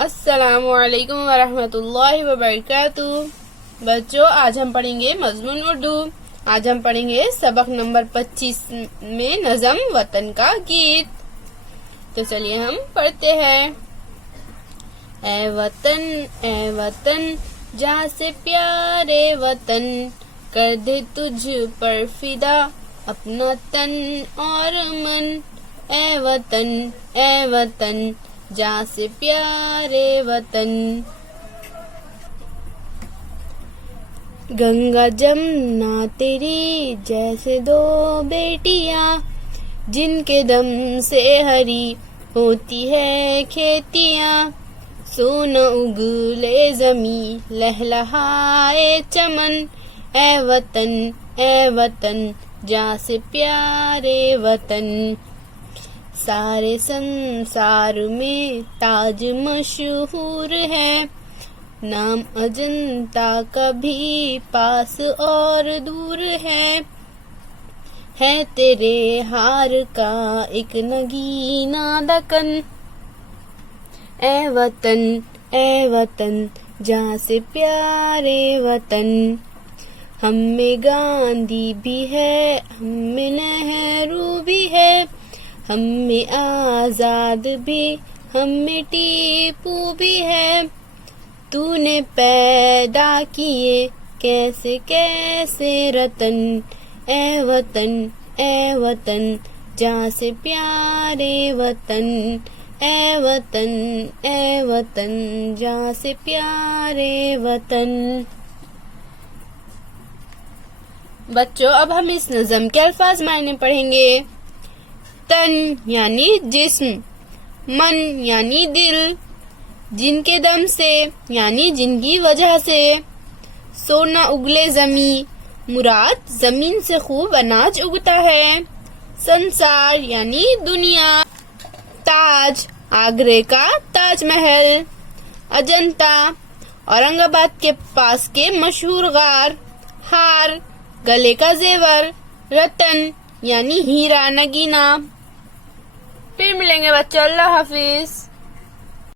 अस्सलामुअलैकुम वरहमतुल्लाहि वबरकातुह। बच्चों, आज हम पढ़ेंगे मजमून उर्दू। आज हम पढ़ेंगे सबक नंबर 25 में नज़म वतन का गीत। तो चलिए हम पढ़ते हैं। ए वतन जहाँ से प्यारे वतन, कर दे तुझ पर फिदा अपना तन और मन। ए वतन जहाँ से प्यारे वतन। गंगा जमुना तेरी जैसे दो बेटियां, जिनके दम से हरी होती है खेतियां। सोना उगले जमी लहलहाए चमन। ए वतन जहाँ से प्यारे वतन। सारे संसार में ताज मशहूर है, नाम अजंता का भी पास और दूर है तेरे हार का एक नगीना दकन। ए वतन जहाँ से प्यारे वतन। हम में गांधी भी है, हम में नेहरू भी है, हम में आजाद भी, हम में टीपू भी है। तूने पैदा किए कैसे कैसे रतन। ए वतन जहाँ से प्यारे वतन। ए वतन जहाँ से प्यारे वतन। बच्चों, अब हम इस नज़म के अल्फाज मायने पढ़ेंगे। तन यानी जिस्म, मन यानी दिल, जिनके दम से यानी जिनकी वजह से। सोना उगले जमी, मुराद जमीन से खूब अनाज उगता है। संसार यानी दुनिया। ताज आगरे का ताजमहल। अजंता औरंगाबाद के पास के मशहूर गार। हार गले का जेवर। रतन यानी हीरा नगीना। फिर मिलेंगे बच्चों, अल्लाह हाफिज।